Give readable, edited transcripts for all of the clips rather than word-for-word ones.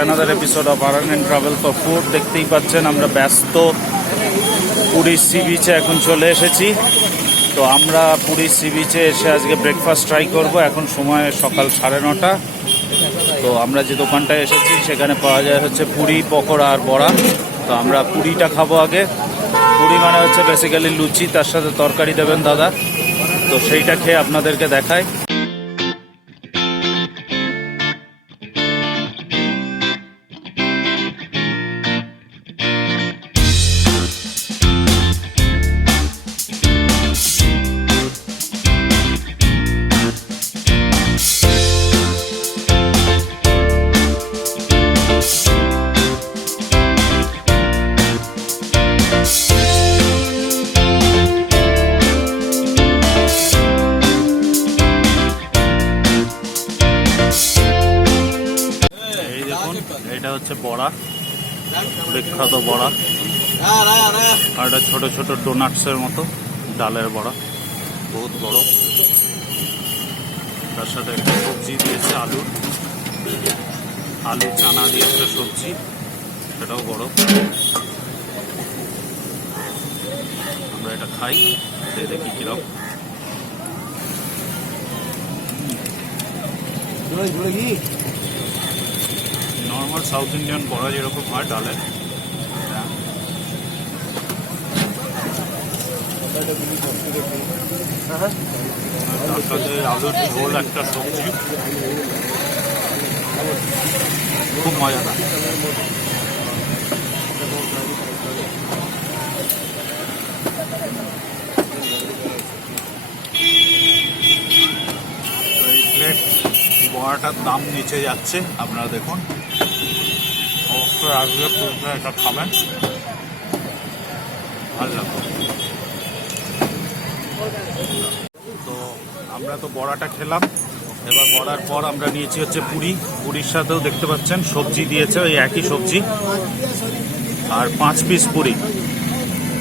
another episode of Aran and Travel for Food. দেখতেই পাচ্ছেন আমরা ব্যস্ত পুরী সি বিচে এখন চলে এসেছি। তো আমরা পুরী সি বিচে এসে আজকে ব্রেকফাস্ট ট্রাই করব। এখন সময় সকাল 9:30। তো আমরা যে দোকানটায় এসেছি সেখানে পাওয়া যায় হচ্ছে পুরি, পকোড়া আর বড়া। তো আমরা পুরিটা খাবো আগে। পুরি মানে হচ্ছে বেসিক্যালি লুচি, তার সাথে তরকারি দেবেন দাদা। তো সেইটা খেয়ে আপনাদেরকে দেখাই। এটা হচ্ছে বড়া, বিখ্যাত বড়া। আর এটা ছোট ছোট ডোনাটসের মতো ডালের বড়া, বহুত বড়। তার সাথে একটা সবজি দিয়েছে, আলু চানা দিয়ে একটা সবজি, সেটাও বড়। আমরা এটা খাই, দেখি কিরকম। নর্মাল সাউথ ইন্ডিয়ান বড়া যেরকম হয় ডালের, তার সাথে আলুর ঝোল একটা সবজি, খুব মজাদার। এই প্লেট বড়াটার দাম নিচে যাচ্ছে, আপনারা দেখুন। অবশ্যই আসবে, পুরোটা এটা খাবেন, ভালো লাগবে। তো আমরা তো বড়াটা খেলাম, এবার বড়ার পর আমরা নিয়েছি হচ্ছে পুরির সাথেও দেখতে পাচ্ছেন সবজি দিয়েছে, ওই একই সবজি, আর 5 পিস পুরি।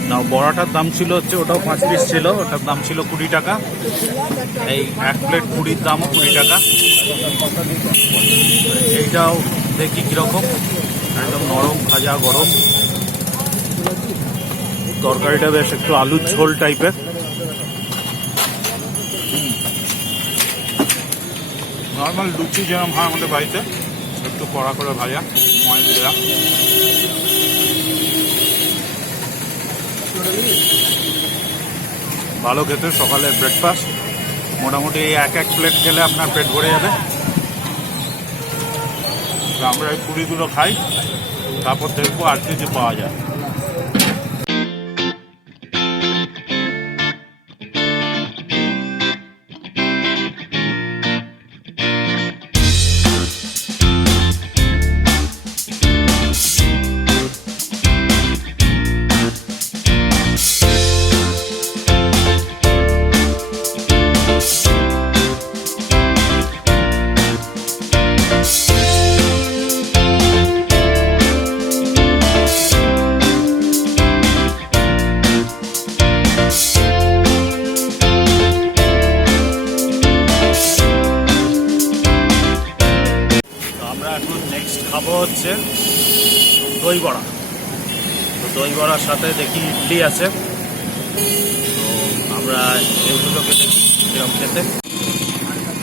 না, বড়াটার দাম ছিল হচ্ছে, ওটাও 5 পিস ছিল, ওটার দাম ছিল 20 টাকা। এই 1 প্লেট পুরির দামও 20 টাকা। এইটাও দেখি কিরকম, একদম নরম ভাজা গরম। তরকারিটা বেশ একটু আলুর ঝোল টাইপের। নর্মাল লুচি যেরকম হয় আমাদের বাড়িতে, একটু কড়া করে ভাজা, ময়দা দেওয়া। ভালো খেতে সকালের ব্রেকফাস্ট। মোটামুটি এক প্লেট খেলে আপনার পেট ভরে যাবে। আমরা এই পুরিগুলো খাই, তারপর দেখবো আর কি কি পাওয়া যায়। খাবো হচ্ছে দই বড়া। তো দই বড়ার সাথে দেখি ইডলি আছে। তো আমরা এইগুলোকে দেখি কিরকম খেতে।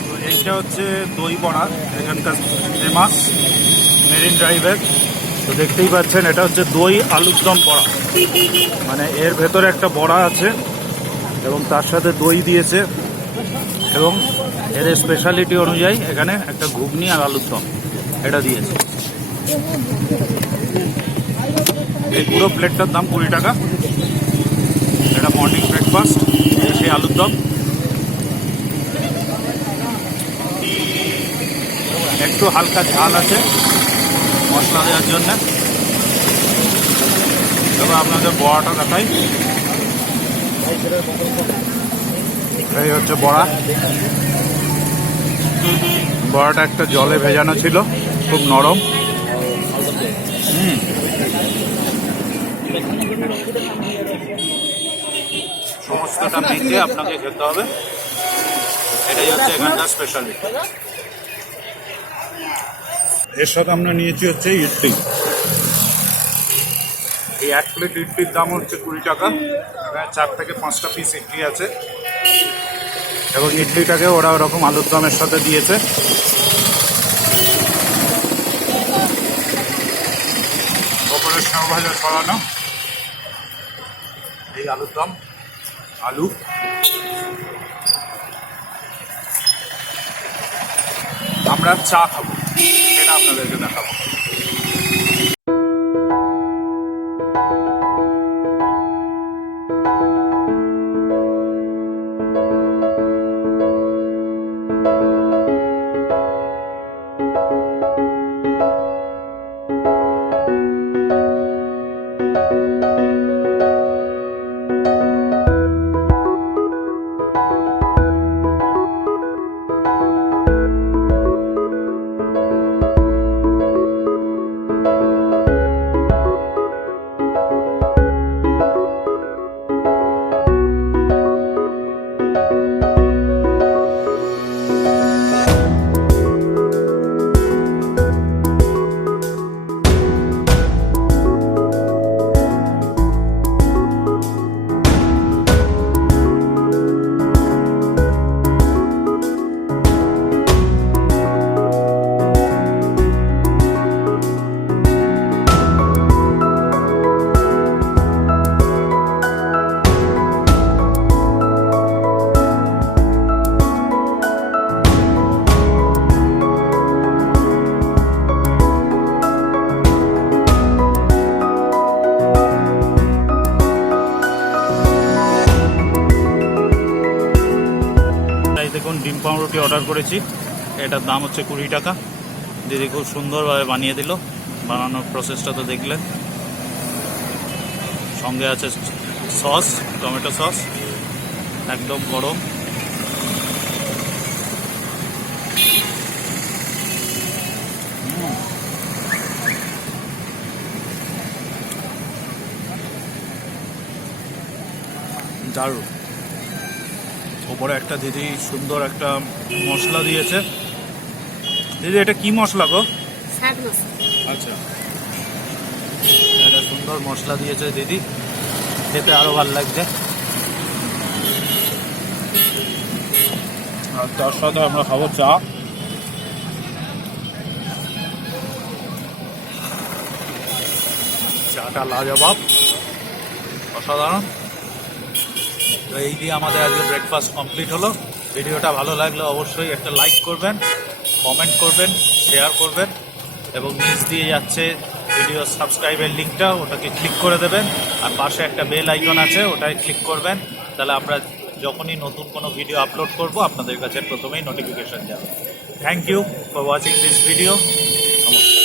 তো এইটা হচ্ছে দই বড়া, এখানকার ফেমাস মেরিন ড্রাইভের। তো দেখতেই পাচ্ছেন এটা হচ্ছে দই আলুর দম বড়া, মানে এর ভেতরে একটা বড়া আছে এবং তার সাথে দই দিয়েছে, এবং এর স্পেশালিটি অনুযায়ী এখানে একটা ঘুগনি আর আলুর দম এটা দিয়েছে। এই পুরো প্লেটটার দাম 20 টাকা। এটা মর্নিং ব্রেকফাস্ট। সেই আলুর দম একটু হালকা ঝাল আছে মশলা দেওয়ার জন্য। এবার আপনাদের বড়াটা দেখাই। এই হচ্ছে বড়া। বড়াটা একটা জলে ভেজানো ছিল, খুব নরম। সমস্তটা মেখে আপনাকে খেতে হবে, এটাই হচ্ছে এখানকার স্পেশালিটি। এর সাথে আমরা নিয়েছি হচ্ছে ইডলি। এই 1 প্লেট ইডলির দাম হচ্ছে 20 টাকা। এখানে 4 থেকে 5টা পিস ইডলি আছে এবং ইডলিটাকে ওরা ওরকম আলুর দমের সাথে দিয়েছে। ওপরে সেও ভাজা ছড়ানো, এই আলুর দম, আলু। আমরা চা খাবো, সেটা আপনাদেরকে দেখাবো। দেখুন ডিম পাউরুটি অর্ডার করেছি, এটার দাম হচ্ছে 20 টাকা। দিদি খুব সুন্দরভাবে বানিয়ে দিল, বানানোর প্রসেসটা তো দেখলেন। সঙ্গে আছে সস, টমেটো সস, একদম গরম। দারুণ। ওপরে একটা দিদি সুন্দর একটা মশলা দিয়েছে। দিদি এটা কি মশলা গো? আচ্ছা, একটা সুন্দর মশলা দিয়েছে দিদি, খেতে আরো ভালো লাগছে। আর তার সাথে আমরা খাবো চা। চাটা লাজবাব, অসাধারণ। তো এই দিয়ে আমাদের আজকে ব্রেকফাস্ট কমপ্লিট হলো। ভিডিওটা ভালো লাগলে অবশ্যই একটা লাইক করবেন, কমেন্ট করবেন, শেয়ার করবেন এবং নিচ দিয়ে যাচ্ছে ভিডিও সাবস্ক্রাইবের লিঙ্কটা, ওটাকে ক্লিক করে দেবেন। আর পাশে একটা বেল আইকন আছে, ওটায় ক্লিক করবেন। তাহলে আমরা যখনই নতুন কোনো ভিডিও আপলোড করব আপনাদের কাছে প্রথমেই নোটিফিকেশন যাবে। Thank you for watching this video. নমস্কার।